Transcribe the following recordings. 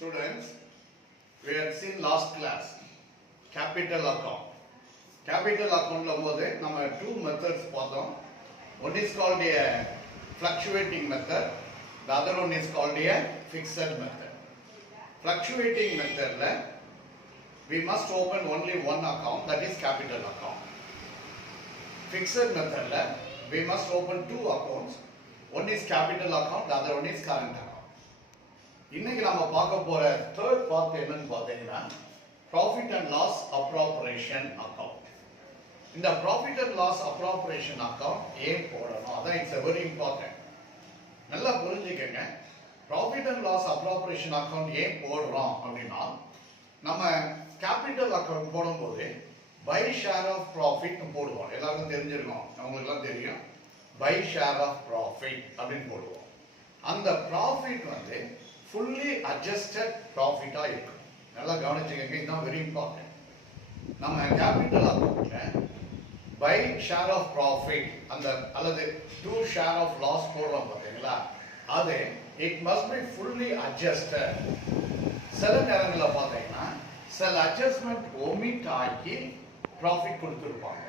Students, we had seen last class capital account. Capital account we have two methods. One is called a fluctuating method, the other one is called a fixed method. Fluctuating method, we must open only one account, that is capital account. Fixed method, we must open two accounts. One is capital account, the other one is current account. இன்னைக்கு நாம பார்க்க போற third part என்னன்னு பாத்தீங்கன்னா profit and loss appropriation account. இந்த profit and loss appropriation account ஏன் போடணும்? அதான் it's a very important. நல்லா புரிஞ்சுக்கங்க. Profit and loss appropriation account ஏன் போடுறோம் அப்படின்னா நம்ம capital account போடும்போது by share of profit போடுவோம். எல்லாருக்கும் தெரிஞ்சிருக்கும். உங்களுக்கு எல்லாம் தெரியும். by share of profit அப்படின்னு போடுவோம். அந்த profit வந்து fully adjusted profit ஆ இருக்கும். நல்லா கவனிச்சுக்கங்க, இதுதான் very important. நம்ம capital accountல by share of profit அந்த அல்லது to share of loss போடுறோம் பாத்தீங்களா, அது it must be fully adjusted. சில நேரங்களில் பார்த்தீங்கன்னா சில adjustment omit ஆகி profit கொடுத்துருப்பாங்க.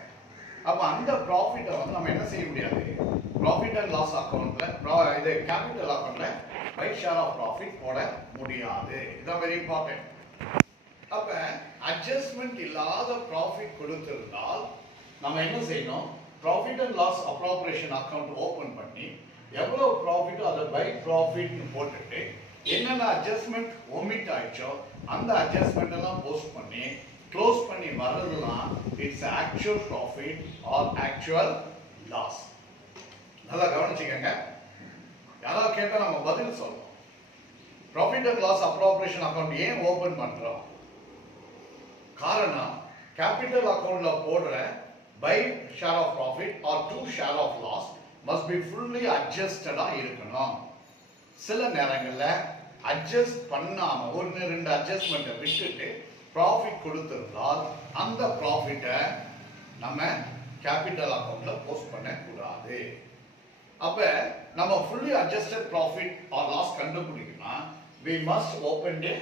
அப்போ அந்த ப்ராஃபிட்டை வந்து நம்ம என்ன செய்ய முடியாது, ப்ராஃபிட் அண்ட் லாஸ் அக்கௌண்ட்ல இது கேபிட்டல் அக்கௌண்ட்ல பை ஷேர் ஆஃப் ப்ராஃபிட் போட முடியாது. இதுதான் வெரி இம்பார்ட்டன்ட். அப்ப அட்ஜஸ்ட்மெண்ட் இல்லாத ப்ராஃபிட் கொடுத்திருந்தால் நம்ம என்ன செய்யணும், profit and loss appropriation account open பண்ணி எவ்வளவு ப்ராஃபிட்டோ அதை பை ப்ராஃபிட் போட்டுட்டு என்னென்ன அட்ஜஸ்ட்மெண்ட் ஒமிட் ஆயிடுச்சோ அந்த அட்ஜஸ்ட்மெண்ட் எல்லாம் போஸ்ட் பண்ணி க்ளோஸ் பண்ணி வர்றதுலாம் it's actual profit or actual loss. நல்லா கவனிச்சுக்கங்க, யாராவது கேட்டால் நம்ம பதில் சொல்றோம். Profit and loss appropriation account ஏன் ஓபன் பண்றோம்? காரணம் கேபிட்டல் அக்கௌண்ட்ல போடுற by share of profit or to share of loss must be fully அட்ஜஸ்டடா இருக்கணும். சில நேரங்கள்ல அட்ஜஸ்ட் பண்ணாம ஒன்று ரெண்டு அட்ஜஸ்ட்மெண்ட்டை விட்டுட்டு ப்ராஃபிட் கொடுத்திருந்தால் அந்த ப்ராஃபிட்டை நம்ம கேபிட்டல் அக்கௌண்ட்ல போஸ்ட் பண்ண கூடாது. அப்ப நம்ம fully adjusted profit or loss கண்டுபிடிக்கணும்னா we must open a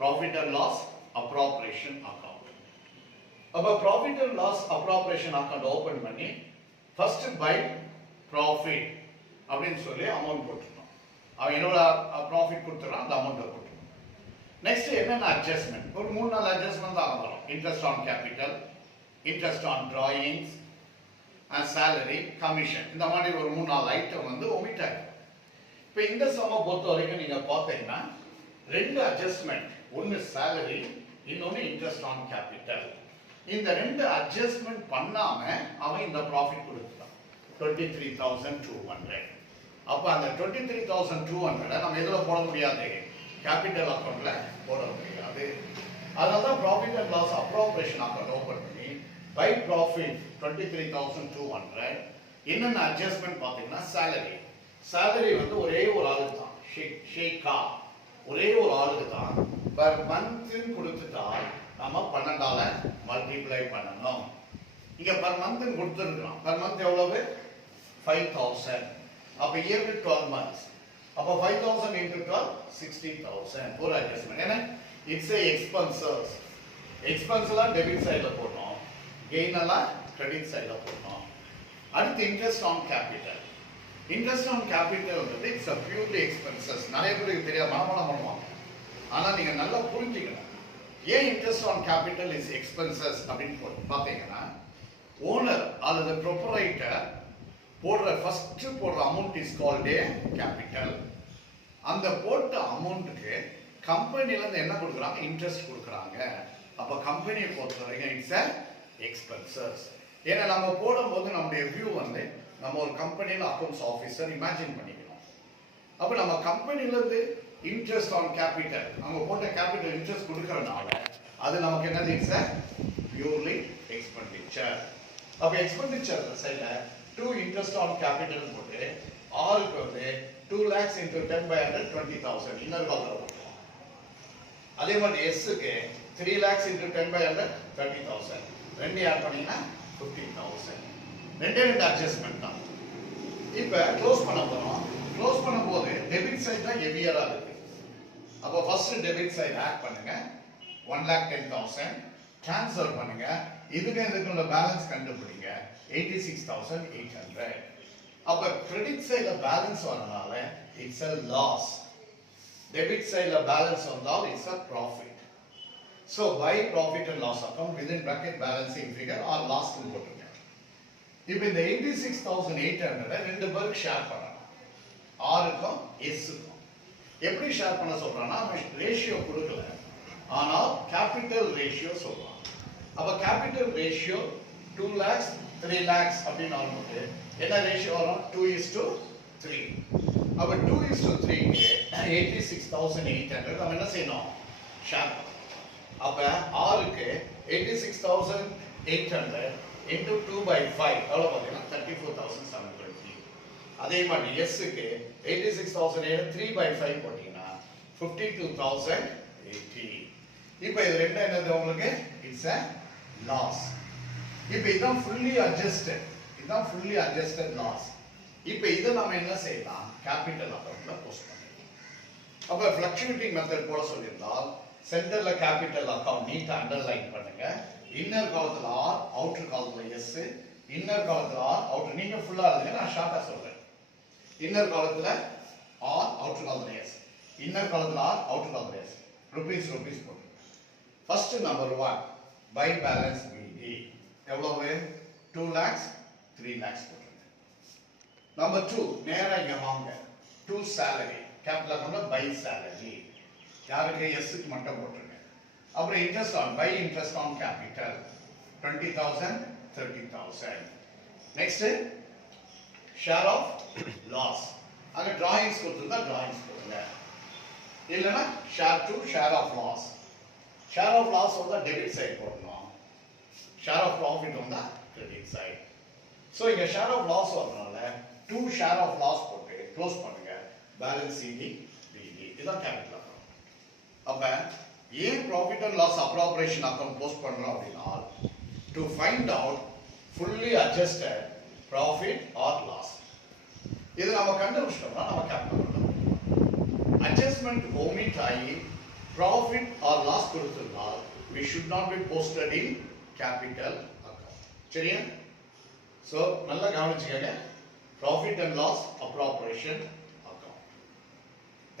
profit and loss appropriation account. அப்ப profit and loss appropriation account open பண்ணி first by profit அப்படின்னு சொல்லி அமௌண்ட் போட்டுட்டோம். அவன் என்னோட ப்ராஃபிட் கொடுத்துறான், அந்த அமௌண்ட்டை போட்டுட்டோம். நெக்ஸ்ட் என்னென்ன அட்ஜஸ்ட்மெண்ட், ஒரு 3-4 அட்ஜஸ்ட்மெண்ட் தான் வரும். Interest on capital, interest on drawings, salary, commission, இந்த மாதிரி ஒரு 3-4 ஐட்டம் வந்து ஒமிட் ஆகும். இப்போ இந்த சம்மை பொறுத்த வரைக்கும் நீங்க பார்த்தீங்கன்னா 2 அட்ஜஸ்ட்மெண்ட், ஒன்னு சேலரி, இன்னொன்னு இன்ட்ரெஸ்ட் ஆன் கேபிட்டல். இந்த 2 அட்ஜஸ்ட்மெண்ட் பண்ணாம அவன் இந்த ப்ராஃபிட் கொடுத்துட்டான் 23,200. அப்ப அந்த 23,200 நம்ம எதுல போட முடியாது, கேபிட்டல் அக்கௌண்ட்ல போட முடியாது. அதனால தான் profit and loss appropriation account open பண்ணி பை ப்ராஃபிட் 23,200 என்னென்ன அட்ஜஸ்ட்மெண்ட் பார்த்தீங்கன்னா சேலரி வந்து ஒரே ஒரு ஆளுக்கு தான், ஷேக்கா ஒரே ஒரு ஆளுக்கு தான் பர் மந்த்னு கொடுத்துட்டால் நம்ம 12ஆல மல்டிப்ளை பண்ணணும். இங்க பர் மந்த்னு கொடுத்துருக்கோம். பர் மந்த் எவ்வளவு, 5,000. அப்ப இயர்க்கு 12 months. அப்ப 5,000 into 12 60,000 ஒரு அட்ஜஸ்ட்மெண்ட். ஏன்னா இட்ஸ் ஏ எக்ஸ்பென்சஸ். எக்ஸ்பென்ஸ் எல்லாம் டெபிட் சைடுல போடணும், கெயின் எல்லாம் கிரெடிட் சைடுல போடணும். அடுத்து interest on capital. Interest on capital வந்து இட்ஸ் a purely expenses. நிறைய பேருக்கு தெரியாது, மனப்பாடம் பண்ணுவாங்க. ஆனா நீங்க நல்லா புரிஞ்சுக்கணும் ஏன் interest on capital is expenses அப்படின்னு பார்த்தீங்கன்னா ஓனர் அல்லது ப்ரொப்ரைட்டர் போடுற ஃபர்ஸ்ட் போடுற amount is called A capital. அந்த போட்ட அமௌண்ட்டுக்கு கம்பெனில இருந்து என்ன கொடுக்குறாங்க, இன்ட்ரெஸ்ட் கொடுக்குறாங்க. அப்ப கம்பெனியை பொறுத்த வரைக்கும் இட்ஸ் எ எக்ஸ்பென்சஸ். ஏன்னா நம்ம போடும்போது நம்முடைய வியூ வந்து நம்ம ஒரு கம்பெனியில் அக்கௌண்ட்ஸ் ஆஃபீஸர் இமேஜின் பண்ணிக்கணும். அப்ப நம்ம கம்பெனில இருந்து இன்ட்ரெஸ்ட் ஆன் கேபிட்டல், அவங்க போட்ட கேபிட்டல் இன்ட்ரெஸ்ட் கொடுக்கறதுனால அது நமக்கு என்னது, இட்ஸ் எ பியூர்லி எக்ஸ்பெண்டிச்சர். அப்ப எக்ஸ்பெண்டிச்சர் சைடுல 2 இன்ட்ரெஸ்ட் ஆன் கேபிட்டல் போட்டு ஆருக்கு வந்து 2 lakhs into 10/100 20,000 இன்னர் கால்ல போட்டுருவோம். அதே மாதிரி எஸ்க்கு 3 lakhs into 10/100 30,000. ரெண்டு ஆட் பண்ணீங்கன்னா 15,000. ரெண்டே அட்ஜஸ்ட்மெண்ட் தான். இப்போ க்ளோஸ் பண்ண போறோம். க்ளோஸ் பண்ணும்போது டெபிட் சைடு தான் ஹெவியரா இருக்கு. அப்போ first debit side add பண்ணுங்க 1,10,000 transfer பண்ணுங்க இதுக்குள்ள பேலன்ஸ் கண்டுபிடிங்க 86,800 அப்ப credit side பேலன்ஸ் வரனால it's a loss debit side balance வந்தால் it's a profit so by profit and loss account within bracket balancing figure or loss னு போட்டுருங்க இப்போ இந்த 86,800 ரெண்டு பேருக்கு ஷேர் பண்ணணும் ஆருக்கும் எஸ்ஸுக்கும் எப்படி ஷேர் பண்ண சொல்றான்னா ரேஷியோ கொடுக்கல ஆனால் கேபிட்டல் ரேஷியோ சொல்றான் அப்ப கேபிட்டல் ரேஷியோ 2 lakhs 3 lakhs அப்படின்னு வரும்போது என்ன ரேஷியோ வரும் 2:3 அப்ப 2:3 க்கு 86,800 நம்ம என்ன செய்யணும் ஷேர் பண்ணணும் அப்ப ஆருக்கு 86,800 into 2/5 எவ்வளவு பாத்தீங்கன்னா 34,720 அதே மாதிரி S க்கு 86,800 3/5 போட்டீங்கன்னா 52,080 இப்போ இது ரெண்டும் என்னது உங்களுக்கு இட்ஸ் a loss இப்போ இதான் fully adjusted loss இப்போ இத நாம என்ன செய்யலாம் கேபிட்டல் அக்கவுண்ட்ல போஸ்ட் பண்ணிடலாம் அப்ப fluctuating மெத்தட் போட சொல்லிருந்தால் சென்டர்ல கேபிட்டல் அக்கவுண்ட் நீட்டா அண்டர்லைன் பண்ணுங்க இன்னர் காலத்துல ஆர் அவுட்டர் காலத்துல எஸ் இன்னர் காலத்துல ஆர் அவுட்டர் நீங்க ஃபுல்லா எழுதுங்க நான் ஷார்ட்டா சொல்றேன் இன்னர் காலத்துல ஆர் அவுட்டர் காலத்துல எஸ் இன்னர் காலத்துல ஆர் அவுட்டர் காலத்துல எஸ் ரூபீஸ் போட்டு ஃபர்ஸ்ட் நம்பர் 1 பை பேலன்ஸ் பிடி எவ்வளவு 2 lakhs 3 lakhs போட்டுருங்க நம்பர் 2 நேரா இங்க வாங்க 2 salary கேபிட்டல் அக்கவுண்ட்ல பை salary யாருக்கு எஸ் க்கு மட்டும் போட்டுருங்க அப்புறம் interest on by interest on capital 20,000 30,000 next share of loss அங்க டிராயிங்ஸ் கொடுத்திருந்தா டிராயிங்ஸ் போடுங்க இல்லனா share to share of loss வந்தா டெபிட் சைடு போடணும் ஷேர் ஆஃப் ப்ராஃபிட் வந்தா கிரெடிட் சைடு சோ இங்க ஷேர் ஆஃப் லாஸ் வரனால 2 ஷேர் ஆஃப் லாஸ் போட்டு க்ளோஸ் பண்ணுங்க பேலன்ஸ் சிடி டிடி இதான் கேபிட்டல் அக்கவுண்ட் அப்ப ஏன் profit and loss appropriation account post பண்றோம் அப்படினா to find out fully adjusted profit or loss இது நாம கண்டுபிடிச்சோம்னா நம்ம கேபிட்டல் பண்ணலாம் adjustment omit ஆகி profit or loss கொடுத்திருந்தால் we should not be posted in capital account சரியா சோ நல்லா கவனிச்சுக்கங்க profit and loss appropriation account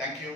thank you